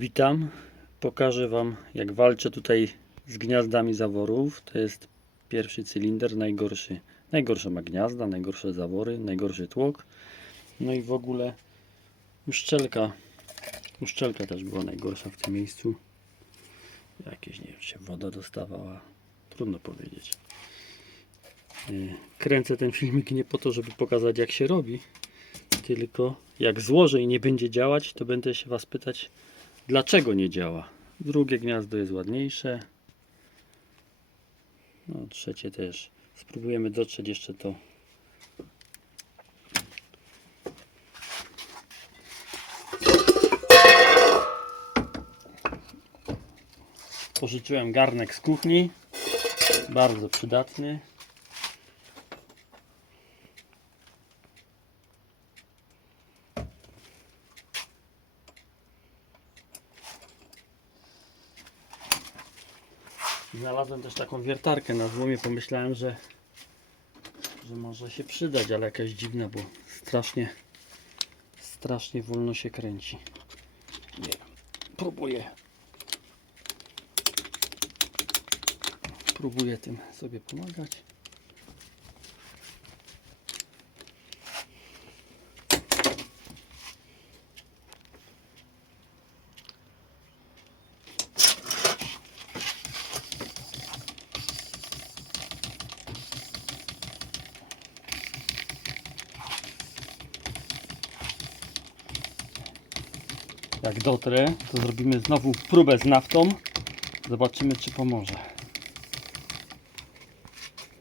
Witam. Pokażę Wam jak walczę tutaj z gniazdami zaworów. To jest pierwszy cylinder, najgorszy. Najgorsze ma gniazda, najgorsze zawory, najgorszy tłok. No i w ogóle uszczelka. Uszczelka też była najgorsza w tym miejscu. Jakieś, nie wiem, się woda dostawała. Trudno powiedzieć. Yy, Kręcę ten filmik nie po to, żeby pokazać jak się robi, tylko jak złożę i nie będzie działać, to będę się Was pytać, dlaczego nie działa. Drugie gniazdo jest ładniejsze. No, trzecie też. Spróbujemy dotrzeć jeszcze to. Pożyczyłem garnek z kuchni. Bardzo przydatny. Znalazłem też taką wiertarkę na złomie. Pomyślałem, że, że może się przydać, ale jakaś dziwna, bo strasznie, strasznie wolno się kręci. Nie. Próbuję. Próbuję tym sobie pomagać. Jak dotrę, to zrobimy znowu próbę z naftą. Zobaczymy, czy pomoże.